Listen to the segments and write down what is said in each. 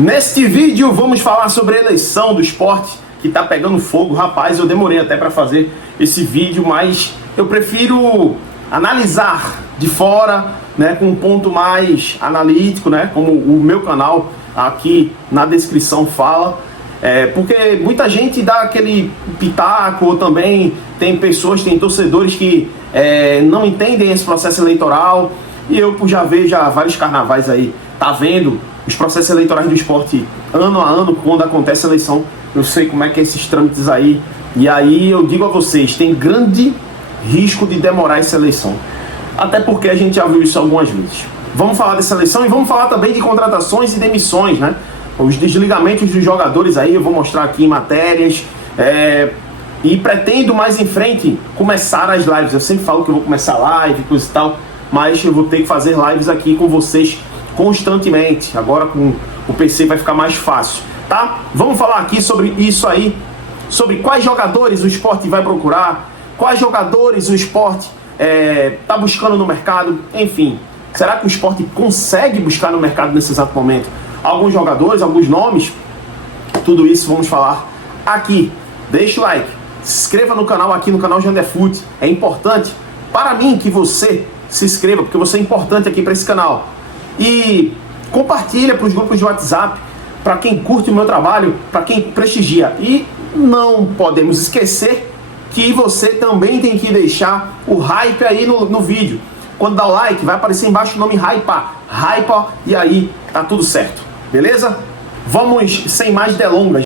Neste vídeo vamos falar sobre a eleição do esporte que tá pegando fogo. Rapaz, eu demorei até para fazer esse vídeo, mas eu prefiro analisar de fora, né, com um ponto mais analítico, né, como o meu canal aqui na descrição fala, porque muita gente dá aquele pitaco, ou também tem pessoas, tem torcedores que não entendem esse processo eleitoral, e eu já vejo vários carnavais aí, tá vendo os processos eleitorais do esporte ano a ano, quando acontece a eleição, eu sei como é que é esses trâmites aí, e aí eu digo a vocês, tem grande risco de demorar essa eleição, até porque a gente já viu isso algumas vezes. Vamos falar dessa eleição e vamos falar também de contratações e demissões, né? Os desligamentos dos jogadores aí, eu vou mostrar aqui em matérias, e pretendo mais em frente começar as lives. Eu sempre falo que eu vou começar live, coisa e tal, mas eu vou ter que fazer lives aqui com vocês constantemente. Agora com o PC vai ficar mais fácil, tá? Vamos falar aqui sobre isso aí, sobre quais jogadores o esporte vai procurar, quais jogadores o esporte tá buscando no mercado, enfim. Será que o esporte consegue buscar no mercado nesse exato momento alguns jogadores, alguns nomes? Tudo isso vamos falar aqui. Deixa o like, se inscreva no canal, aqui no canal Janderfoot. É importante para mim que você se inscreva, porque você é importante aqui para esse canal. E compartilha para os grupos de WhatsApp, para quem curte o meu trabalho, para quem prestigia. E não podemos esquecer que você também tem que deixar o hype aí no vídeo. Quando dá o like, vai aparecer embaixo o nome Hypa, e aí tá tudo certo, beleza? Vamos sem mais delongas.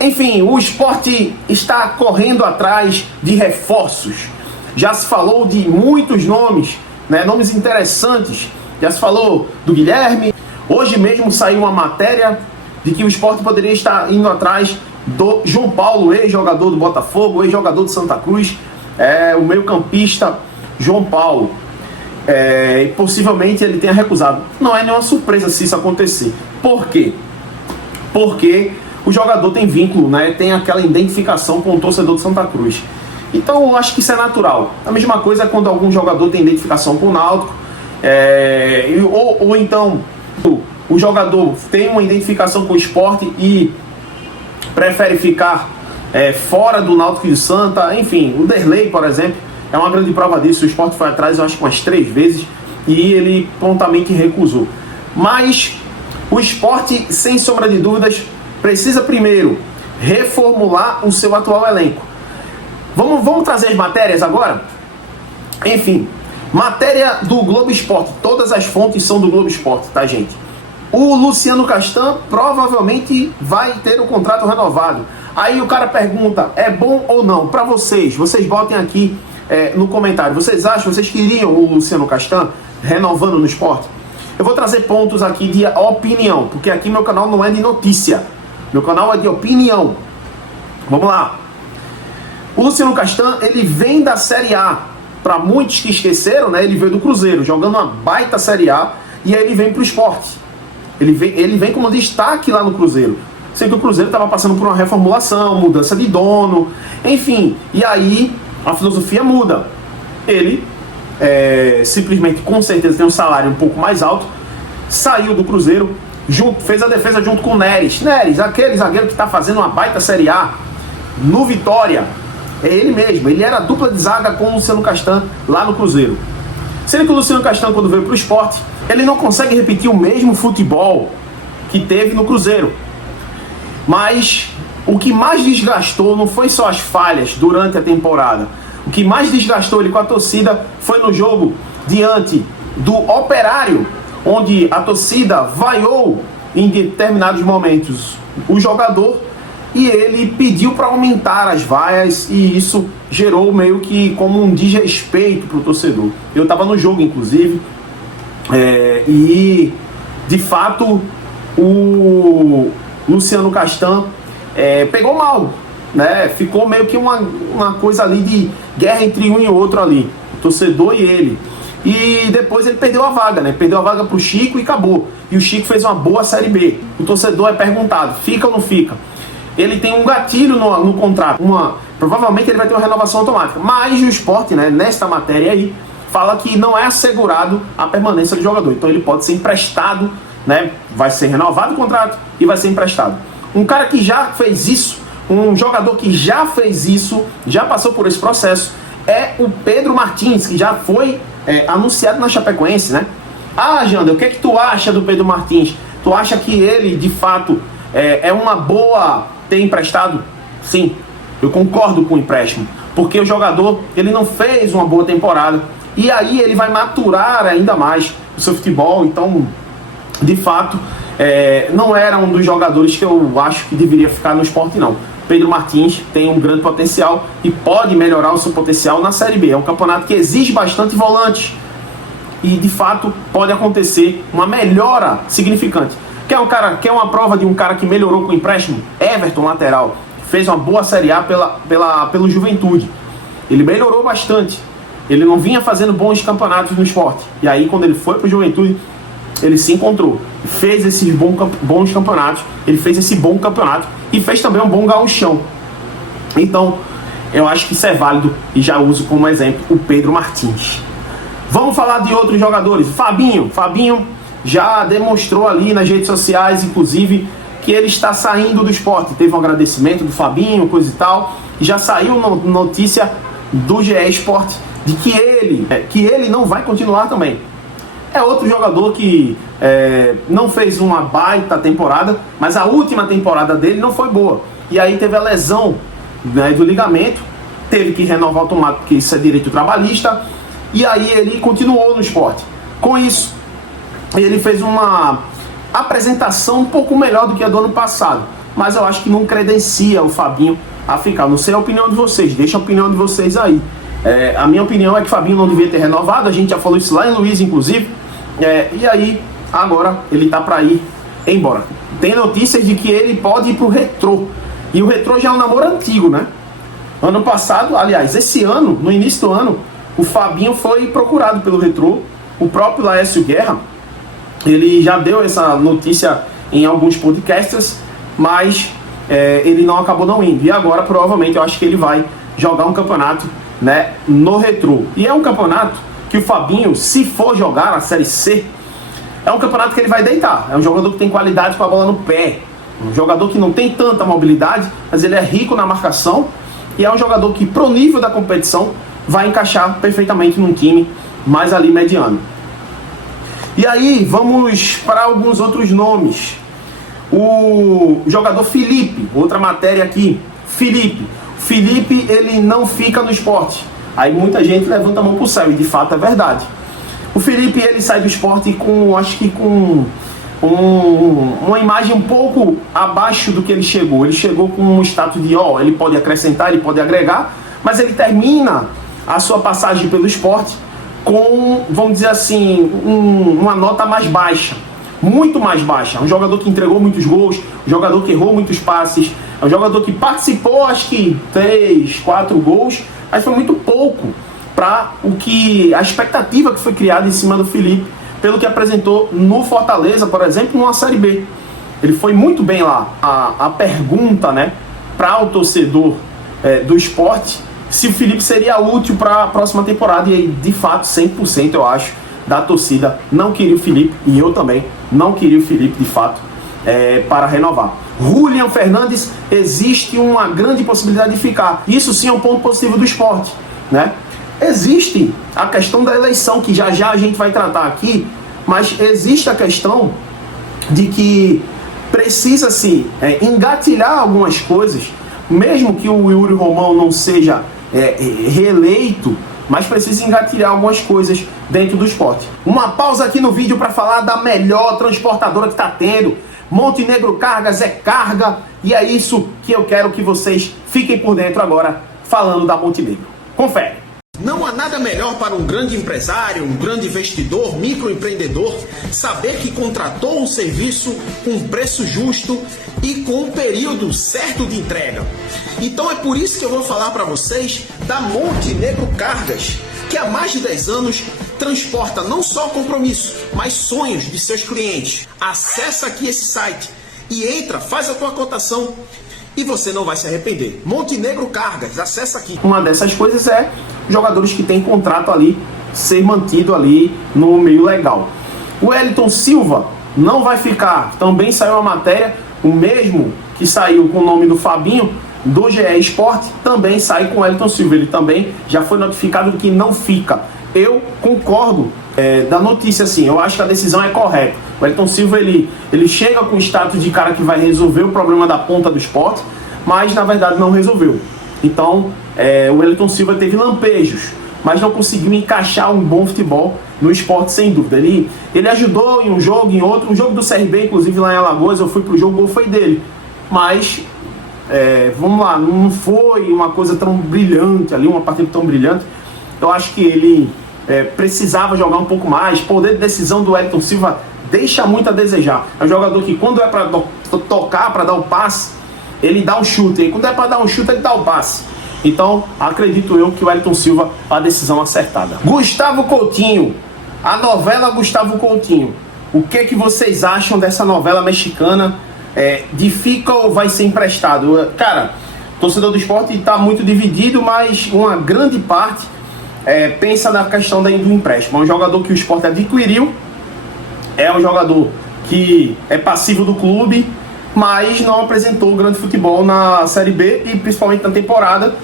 Enfim, o esporte está correndo atrás de reforços. Já se falou de muitos nomes, né, nomes interessantes. Já se falou do Guilherme. Hoje mesmo saiu uma matéria de que o esporte poderia estar indo atrás do João Paulo, ex-jogador do Botafogo, ex-jogador do Santa Cruz, o meio-campista João Paulo. E possivelmente ele tenha recusado. Não é nenhuma surpresa se isso acontecer. Por quê? Porque o jogador tem vínculo, né? Tem aquela identificação com o torcedor do Santa Cruz. Então eu acho que isso é natural. A mesma coisa é quando algum jogador tem identificação com o Náutico, ou então o jogador tem uma identificação com o esporte e prefere ficar fora do Náutico e do Santa. Enfim, o Derlei, por exemplo, é uma grande prova disso. O esporte foi atrás, eu acho que umas 3 vezes, e ele prontamente recusou. Mas o esporte, sem sombra de dúvidas, precisa primeiro reformular o seu atual elenco. Vamos trazer as matérias agora? Enfim, matéria do Globo Esporte. Todas as fontes são do Globo Esporte, tá, gente? O Luciano Castan provavelmente vai ter o contrato renovado. Aí o cara pergunta, é bom ou não? Para vocês botem aqui no comentário. Vocês queriam o Luciano Castan renovando no esporte? Eu vou trazer pontos aqui de opinião, porque aqui meu canal não é de notícia. Meu canal é de opinião. Vamos lá. O Luciano Castan, ele vem da Série A. Para muitos que esqueceram, né, ele veio do Cruzeiro, jogando uma baita Série A, e aí ele vem para o esporte. Ele vem como destaque lá no Cruzeiro. Sei que o Cruzeiro estava passando por uma reformulação, mudança de dono, enfim. E aí a filosofia muda. Ele simplesmente, com certeza, tem um salário um pouco mais alto, saiu do Cruzeiro, fez a defesa junto com o Neres. Neres, aquele zagueiro que está fazendo uma baita Série A no Vitória, é ele mesmo. Ele era dupla de zaga com o Luciano Castan lá no Cruzeiro. Sendo que o Luciano Castan, quando veio para o esporte, ele não consegue repetir o mesmo futebol que teve no Cruzeiro. Mas o que mais desgastou não foi só as falhas durante a temporada. O que mais desgastou ele com a torcida foi no jogo diante do Operário, onde a torcida vaiou em determinados momentos o jogador e ele pediu para aumentar as vaias, e isso gerou meio que como um desrespeito para o torcedor. Eu estava no jogo, inclusive, e de fato o Luciano Castan pegou mal, né? Ficou meio que uma coisa ali de guerra entre um e outro ali, o torcedor e ele. E depois ele perdeu a vaga, né? Perdeu a vaga pro Chico e acabou. E o Chico fez uma boa Série B. O torcedor é perguntado, fica ou não fica? Ele tem um gatilho no contrato. Provavelmente ele vai ter uma renovação automática. Mas o esporte, né, nesta matéria aí, fala que não é assegurado a permanência do jogador. Então ele pode ser emprestado, né? Vai ser renovado o contrato e vai ser emprestado. Um cara que já fez isso, um jogador que já fez isso, já passou por esse processo, é o Pedro Martins, que já foi anunciado na Chapecoense, né? Ah, Jander, o que é que tu acha do Pedro Martins? Tu acha que ele, de fato, é uma boa ter emprestado? Sim, eu concordo com o empréstimo, porque o jogador, ele não fez uma boa temporada, e aí ele vai maturar ainda mais o seu futebol. Então, de fato, não era um dos jogadores que eu acho que deveria ficar no Sport, não. Pedro Martins tem um grande potencial e pode melhorar o seu potencial na Série B. É um campeonato que exige bastante volantes e, de fato, pode acontecer uma melhora significante. Quer uma prova de um cara que melhorou com o empréstimo? Everton, lateral, fez uma boa Série A pelo Juventude. Ele melhorou bastante. Ele não vinha fazendo bons campeonatos no Sport. E aí, quando ele foi para o Juventude, ele se encontrou, fez esses bons campeonatos, ele fez esse bom campeonato e fez também um bom gauchão. Então, eu acho que isso é válido e já uso como exemplo o Pedro Martins. Vamos falar de outros jogadores. Fabinho já demonstrou ali nas redes sociais, inclusive, que ele está saindo do Sport. Teve um agradecimento do Fabinho, coisa e tal, e já saiu notícia do GE Sport de que ele não vai continuar também. É outro jogador que não fez uma baita temporada, mas a última temporada dele não foi boa. E aí teve a lesão, né, do ligamento, teve que renovar automático, porque isso é direito trabalhista, e aí ele continuou no Sport. Com isso, ele fez uma apresentação um pouco melhor do que a do ano passado, mas eu acho que não credencia o Fabinho a ficar. Não sei a opinião de vocês, deixa a opinião de vocês aí. A minha opinião é que o Fabinho não devia ter renovado, a gente já falou isso lá em Luiz, inclusive. E aí, agora ele tá para ir embora. Tem notícias de que ele pode ir pro Retrô. E o Retrô já é um namoro antigo, né? Ano passado, aliás, esse ano, no início do ano, o Fabinho foi procurado pelo Retrô. O próprio Laércio Guerra, ele já deu essa notícia em alguns podcasts, mas ele acabou não indo. E agora, provavelmente, eu acho que ele vai jogar um campeonato, né, no Retrô. E é um campeonato que o Fabinho, se for jogar a Série C, é um campeonato que ele vai deitar. É um jogador que tem qualidade com a bola no pé, um jogador que não tem tanta mobilidade, mas ele é rico na marcação, e é um jogador que, pro nível da competição, vai encaixar perfeitamente num time mais ali mediano. E aí, vamos para alguns outros nomes. O jogador Felipe, outra matéria aqui. Felipe, ele não fica no Sport. Aí muita gente levanta a mão pro céu, e de fato é verdade. O Felipe, ele sai do Sport com uma imagem um pouco abaixo do que ele chegou. Ele chegou com um status de, ele pode acrescentar, ele pode agregar, mas ele termina a sua passagem pelo Sport com, vamos dizer assim, uma nota mais baixa. Muito mais baixa. Um jogador que entregou muitos gols, um jogador que errou muitos passes, é um jogador que participou, acho que 3, 4 gols, mas foi muito pouco para a expectativa que foi criada em cima do Felipe, pelo que apresentou no Fortaleza, por exemplo, numa Série B. Ele foi muito bem lá. A pergunta, né, para o torcedor do Sport, se o Felipe seria útil para a próxima temporada, e aí, de fato, 100% eu acho, da torcida não queria o Felipe, e eu também não queria o Felipe, de fato, para renovar. Julian Fernandes, existe uma grande possibilidade de ficar. Isso sim é um ponto positivo do Sport, né? Existe a questão da eleição, que já a gente vai tratar aqui, mas existe a questão de que precisa-se engatilhar algumas coisas, mesmo que o Yuri Romão não seja reeleito, mas precisa engatilhar algumas coisas dentro do Sport. Uma pausa aqui no vídeo para falar da melhor transportadora que está tendo. Montenegro Cargas é carga, e é isso que eu quero que vocês fiquem por dentro agora, falando da Montenegro. Confere. Não há nada melhor para um grande empresário, um grande investidor, microempreendedor, saber que contratou um serviço com preço justo e com um período certo de entrega. Então é por isso que eu vou falar para vocês da Montenegro Cargas, que há mais de 10 anos transporta não só compromisso, mas sonhos de seus clientes. Acesse aqui esse site e entra, faz a tua cotação e você não vai se arrepender. Montenegro Cargas, acessa aqui. Uma dessas coisas é jogadores que têm contrato ali ser mantido ali no meio legal. O Wellington Silva não vai ficar. Também saiu a matéria, o mesmo que saiu com o nome do Fabinho, do GE Esporte, também sai com o Wellington Silva. Ele também já foi notificado que não fica. Eu concordo da notícia, assim, eu acho que a decisão é correta. O Wellington Silva, ele chega com o status de cara que vai resolver o problema da ponta do esporte, mas na verdade não resolveu. Então, o Wellington Silva teve lampejos, mas não conseguiu encaixar um bom futebol no esporte, sem dúvida. Ele ajudou em um jogo, em outro, um jogo do CRB, inclusive lá em Alagoas, eu fui pro jogo, o gol foi dele. Mas, vamos lá, não foi uma coisa tão brilhante ali, uma partida tão brilhante. Eu acho que ele precisava jogar um pouco mais. Poder de decisão do Wellington Silva deixa muito a desejar. É um jogador que, quando é para tocar, para dar o passe, ele dá um chute. E quando é para dar um chute, ele dá o passe. Então, acredito eu que o Wellington Silva, a decisão acertada. Gustavo Coutinho, a novela Gustavo Coutinho. O que vocês acham dessa novela mexicana? De fica ou vai ser emprestado? Cara, o torcedor do esporte está muito dividido, mas uma grande parte pensa na questão do empréstimo. É um jogador que o esporte adquiriu, é um jogador que é passivo do clube, mas não apresentou grande futebol na Série B e principalmente na temporada,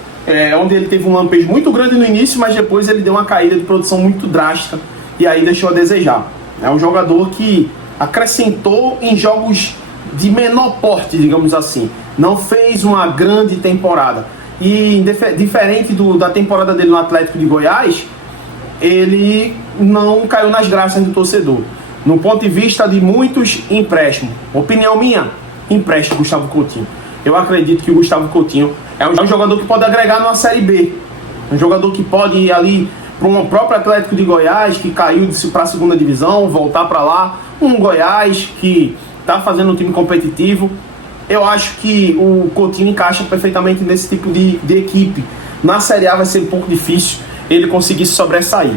onde ele teve um lampejo muito grande no início, mas depois ele deu uma caída de produção muito drástica e aí deixou a desejar. É um jogador que acrescentou em jogos de menor porte, digamos assim. Não fez uma grande temporada. E diferente da temporada dele no Atlético de Goiás, ele não caiu nas graças do torcedor. No ponto de vista de muitos, empréstimo. Opinião minha, empréstimo Gustavo Coutinho. Eu acredito que o Gustavo Coutinho é um jogador que pode agregar numa Série B. Um jogador que pode ir ali para um próprio Atlético de Goiás, que caiu para a segunda divisão, voltar para lá. Um Goiás que está fazendo um time competitivo. Eu acho que o Coutinho encaixa perfeitamente nesse tipo de equipe. Na Série A vai ser um pouco difícil ele conseguir se sobressair.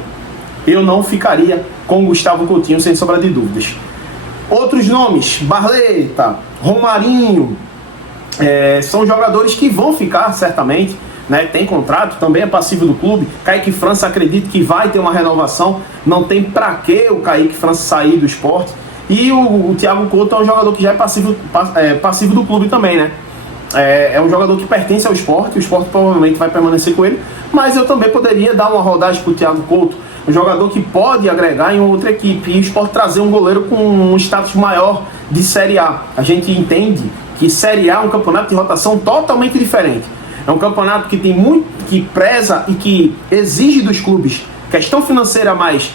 Eu não ficaria com o Gustavo Coutinho, sem sombra de dúvidas. Outros nomes, Barleta, Romarinho, são jogadores que vão ficar certamente, né? Tem contrato, também é passivo do clube. Kaique França, acredito que vai ter uma renovação. Não tem pra que o Kaique França sair do esporte. E o Thiago Couto é um jogador que já é passivo do clube também, né? É um jogador que pertence ao esporte, o esporte provavelmente vai permanecer com ele, mas eu também poderia dar uma rodagem pro Thiago Couto, um jogador que pode agregar em outra equipe, e o esporte trazer um goleiro com um status maior de Série A. A gente entende que Série A é um campeonato de rotação totalmente diferente. É um campeonato que tem muito, que preza e que exige dos clubes questão financeira mais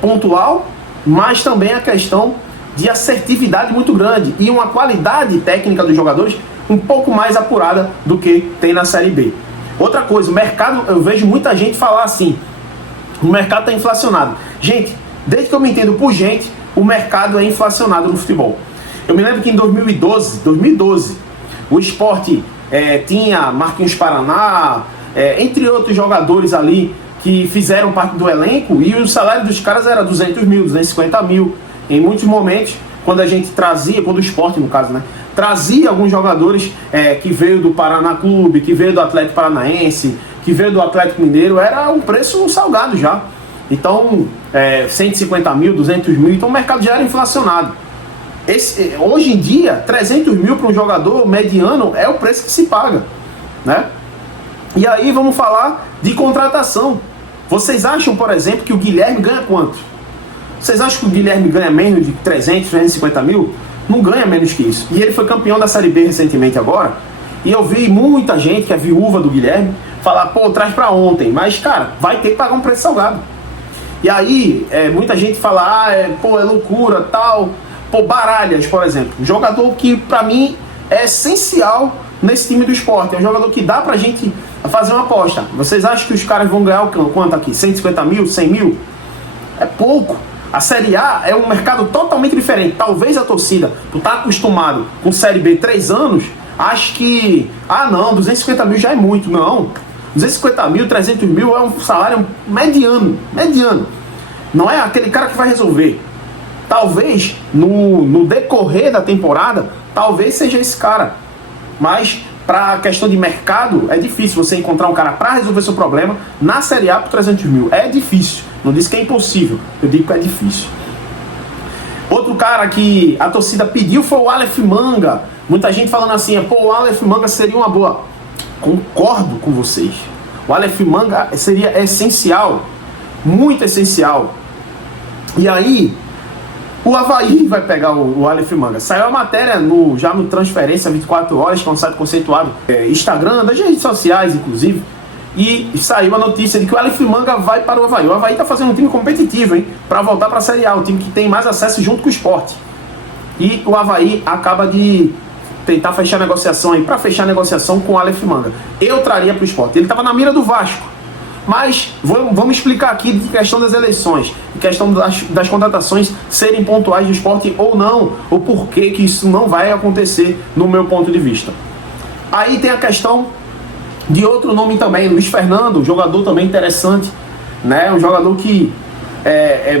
pontual, mas também a questão de assertividade muito grande e uma qualidade técnica dos jogadores um pouco mais apurada do que tem na Série B. Outra coisa, o mercado, eu vejo muita gente falar assim, o mercado está inflacionado. Gente, desde que eu me entendo por gente, o mercado é inflacionado no futebol. Eu me lembro que em 2012, o Sport tinha Marquinhos Paraná, entre outros jogadores ali que fizeram parte do elenco, e o salário dos caras era 200 mil, 250 mil. Em muitos momentos, quando a gente trazia, quando o Sport no caso, né, trazia alguns jogadores que veio do Paraná Clube, que veio do Atlético Paranaense, que veio do Atlético Mineiro, era um preço salgado já. Então, 150 mil, 200 mil, então o mercado já era inflacionado. Hoje em dia, 300 mil para um jogador mediano é o preço que se paga, né? E aí vamos falar de contratação. Vocês acham, por exemplo, que o Guilherme ganha quanto? Vocês acham que o Guilherme ganha menos de 300, 350 mil? Não ganha menos que isso. E ele foi campeão da Série B recentemente agora. E eu vi muita gente que é viúva do Guilherme falar, pô, traz pra ontem. Mas, cara, vai ter que pagar um preço salgado. E aí, muita gente fala, pô, é loucura, tal. Pô, Baralhas, por exemplo. Um jogador que, pra mim, é essencial nesse time do Sport. É um jogador que dá pra gente fazer uma aposta. Vocês acham que os caras vão ganhar quanto aqui? 150 mil, 100 mil? É pouco. A Série A é um mercado totalmente diferente. Talvez a torcida, por estar acostumado com Série B 3 anos, acho que, não, 250 mil já é muito. Não, 250 mil, 300 mil é um salário mediano. Não é aquele cara que vai resolver. Talvez, no decorrer da temporada, talvez seja esse cara. Mas, para a questão de mercado, é difícil você encontrar um cara para resolver seu problema na Série A por 300 mil. É difícil. Não disse que é impossível, eu digo que é difícil. Outro cara que a torcida pediu foi o Aleph Manga. Muita gente falando assim, pô, o Aleph Manga seria uma boa. Concordo com vocês. O Aleph Manga seria essencial, muito essencial. E aí, o Avaí vai pegar o Aleph Manga. Saiu a matéria já no Transferência 24 Horas, que é um site conceituado, Instagram, das redes sociais, inclusive. E saiu a notícia de que o Aleph Manga vai para o Avaí. O Avaí está fazendo um time competitivo, hein? Para voltar para a Série A, um time que tem mais acesso junto com o Sport. E o Avaí acaba de tentar fechar a negociação aí, para fechar a negociação com o Aleph Manga. Eu traria para o Sport. Ele estava na mira do Vasco. Mas vamos explicar aqui de questão das eleições, de questão das contratações serem pontuais do Sport ou não, ou por que isso não vai acontecer no meu ponto de vista. Aí tem a questão de outro nome também, Luiz Fernando, jogador também interessante, né? Um jogador que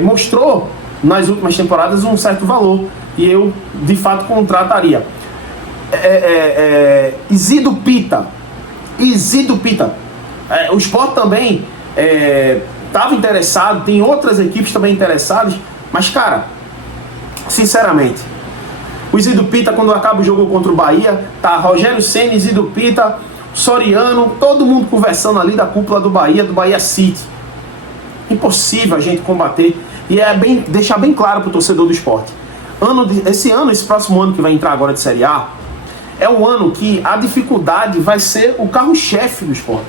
mostrou nas últimas temporadas um certo valor e eu de fato contrataria. Isidro Pita, o Sport também estava interessado, tem outras equipes também interessadas, mas cara, sinceramente, o Isidro Pita, quando acaba o jogo contra o Bahia, tá Rogério Ceni, Isidro Pita, Soriano, todo mundo conversando ali da cúpula do Bahia City. Impossível a gente combater. E deixar bem claro pro torcedor do Sport. Esse próximo ano que vai entrar agora de Série A, é um ano que a dificuldade vai ser o carro-chefe do Sport.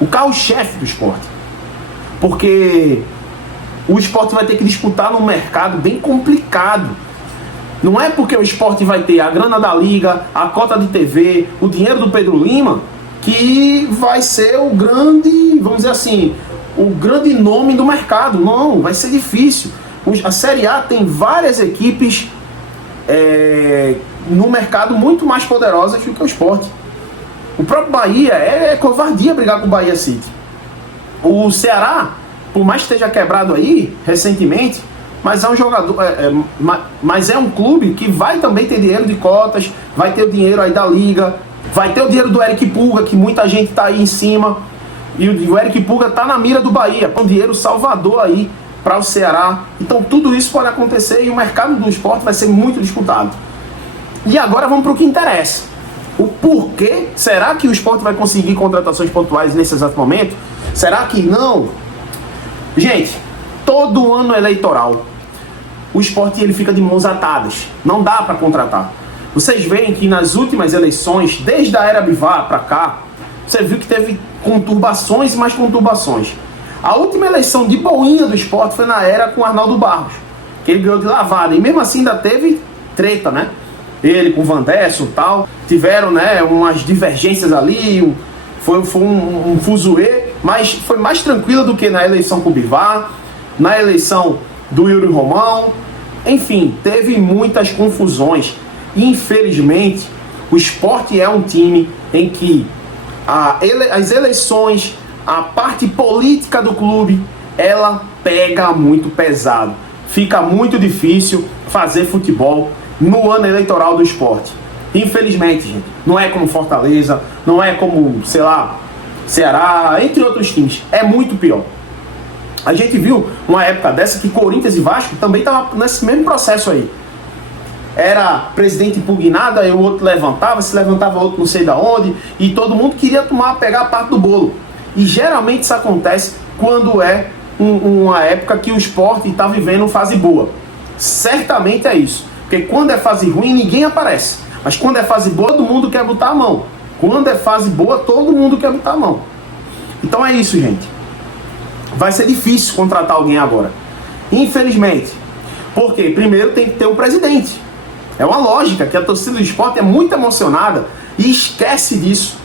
O carro-chefe do Sport. Porque o Sport vai ter que disputar num mercado bem complicado. Não é porque o Sport vai ter a grana da Liga, a cota de TV, o dinheiro do Pedro Lima, que vai ser o grande, vamos dizer assim, o grande nome do mercado. Não, vai ser difícil. A Série A tem várias equipes no mercado muito mais poderosas do que o Sport. O próprio Bahia, é covardia brigar com o Bahia City. O Ceará, por mais que esteja quebrado aí, recentemente, mas é um jogador, mas é um clube que vai também ter dinheiro de cotas, vai ter o dinheiro aí da Liga, vai ter o dinheiro do Eric Pulga, que muita gente tá aí em cima, e o Eric Pulga tá na mira do Bahia, com dinheiro salvador aí para o Ceará. Então tudo isso pode acontecer e o mercado do Sport vai ser muito disputado. E agora vamos para o que interessa. O porquê? Será que o Sport vai conseguir contratações pontuais nesse exato momento? Será que não? Gente, todo ano eleitoral o Sport ele fica de mãos atadas. Não dá para contratar. Vocês veem que nas últimas eleições, desde a era Bivar para cá, você viu que teve conturbações e mais conturbações. A última eleição de boinha do Sport foi na era com Arnaldo Barros, que ele ganhou de lavada. E mesmo assim ainda teve treta, né? Ele com o Vanderson e tal. Tiveram, né, umas divergências ali. Foi um fuzuê. Mas foi mais tranquila do que na eleição com o Bivar, na eleição do Yuri Romão. Enfim, teve muitas confusões. Infelizmente, o Sport é um time em que as eleições, a parte política do clube, ela pega muito pesado. Fica muito difícil fazer futebol no ano eleitoral do Sport. Infelizmente, gente. Não é como Fortaleza, não é como, sei lá, Ceará, entre outros times. É muito pior. A gente viu uma época dessa que Corinthians e Vasco também estavam nesse mesmo processo aí. Era presidente impugnado, aí o outro levantava, se levantava outro não sei da onde, e todo mundo queria pegar a parte do bolo. E geralmente isso acontece quando é uma época que o Sport está vivendo fase boa. Certamente é isso. Porque quando é fase ruim, ninguém aparece. Mas quando é fase boa, todo mundo quer botar a mão. Quando é fase boa, todo mundo quer botar a mão. Então é isso, gente. Vai ser difícil contratar alguém agora. Infelizmente. Porque primeiro tem que ter um presidente. É uma lógica que a torcida do Sport é muito emocionada e esquece disso.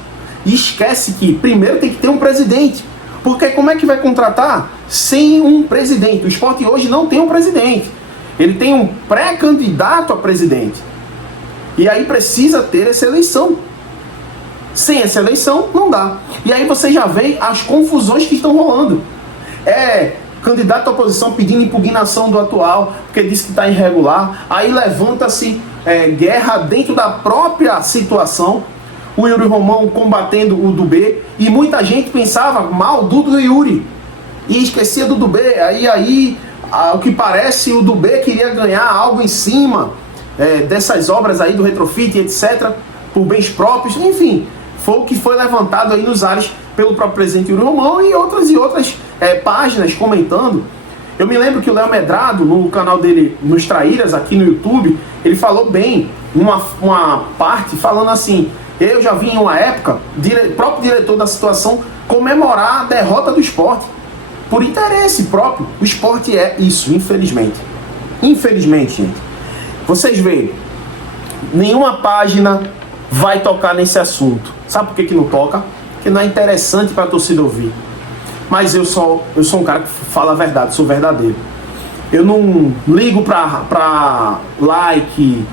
E esquece que primeiro tem que ter um presidente. Porque como é que vai contratar sem um presidente? O Sport hoje não tem um presidente. Ele tem um pré-candidato a presidente. E aí precisa ter essa eleição. Sem essa eleição, não dá. E aí você já vê as confusões que estão rolando. Candidato à oposição pedindo impugnação do atual, porque diz que está irregular. Aí levanta-se guerra dentro da própria situação. O Yuri Romão combatendo o do B. E muita gente pensava mal do Yuri. e esquecia do Dubé. Aí ao que parece, o Dubé queria ganhar algo em cima dessas obras aí do retrofit, etc., por bens próprios. Enfim, foi o que foi levantado aí nos ares pelo próprio presidente Yuri Romão e outras páginas comentando. Eu me lembro que o Léo Medrado, no canal dele, nos Traíras, aqui no YouTube, ele falou bem, uma parte, falando assim: eu já vi em uma época, o próprio diretor da situação comemorar a derrota do Sport, por interesse próprio. O Sport é isso, infelizmente. Infelizmente, gente. Vocês veem, nenhuma página vai tocar nesse assunto. Sabe por que não toca? Porque não é interessante para a torcida ouvir. Mas eu sou um cara que fala a verdade, sou verdadeiro. Eu não ligo pra like,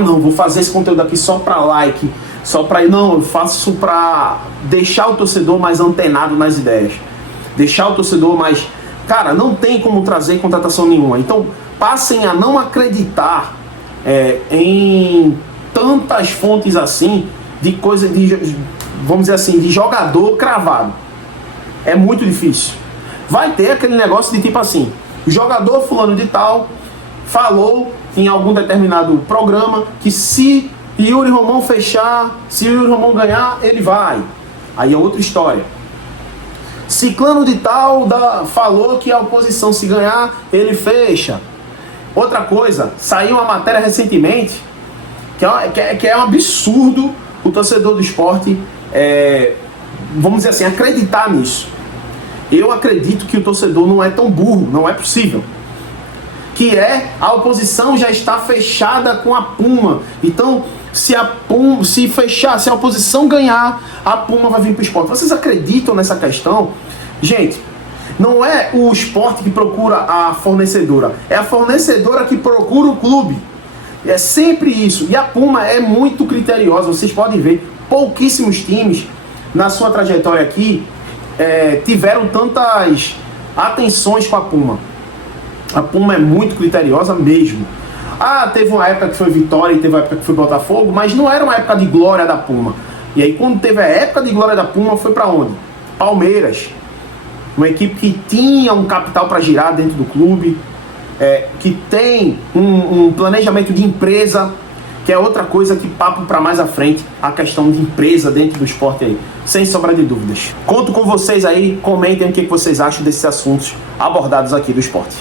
não, vou fazer esse conteúdo aqui só pra like, não, eu faço isso pra deixar o torcedor mais antenado nas ideias. Deixar o torcedor mais... Cara, não tem como trazer contratação nenhuma. Então, passem a não acreditar em tantas fontes assim, de coisa, vamos dizer assim, de jogador cravado. É muito difícil. Vai ter aquele negócio de tipo assim: o jogador fulano de tal falou em algum determinado programa que se Yuri Romão fechar, se Yuri Romão ganhar, ele vai. Aí é outra história. Ciclano de tal falou que a oposição, se ganhar, ele fecha. Outra coisa, saiu uma matéria recentemente que é um absurdo o torcedor do Sport, vamos dizer assim, acreditar nisso. Eu acredito que o torcedor não é tão burro, não é possível. Que a oposição já está fechada com a Puma. Então, se a oposição ganhar, a Puma vai vir para o Sport. Vocês acreditam nessa questão? Gente, não é o Sport que procura a fornecedora, é a fornecedora que procura o clube. É sempre isso. E a Puma é muito criteriosa. Vocês podem ver, pouquíssimos times na sua trajetória aqui tiveram tantas atenções com a Puma. A Puma é muito criteriosa mesmo. Teve uma época que foi Vitória e teve uma época que foi Botafogo, mas não era uma época de glória da Puma. E aí quando teve a época de glória da Puma, foi para onde? Palmeiras. Uma equipe que tinha um capital para girar dentro do clube, que tem um planejamento de empresa, que é outra coisa que papo para mais à frente, a questão de empresa dentro do esporte aí, sem sombra de dúvidas. Conto com vocês aí, comentem o que vocês acham desses assuntos abordados aqui do esporte.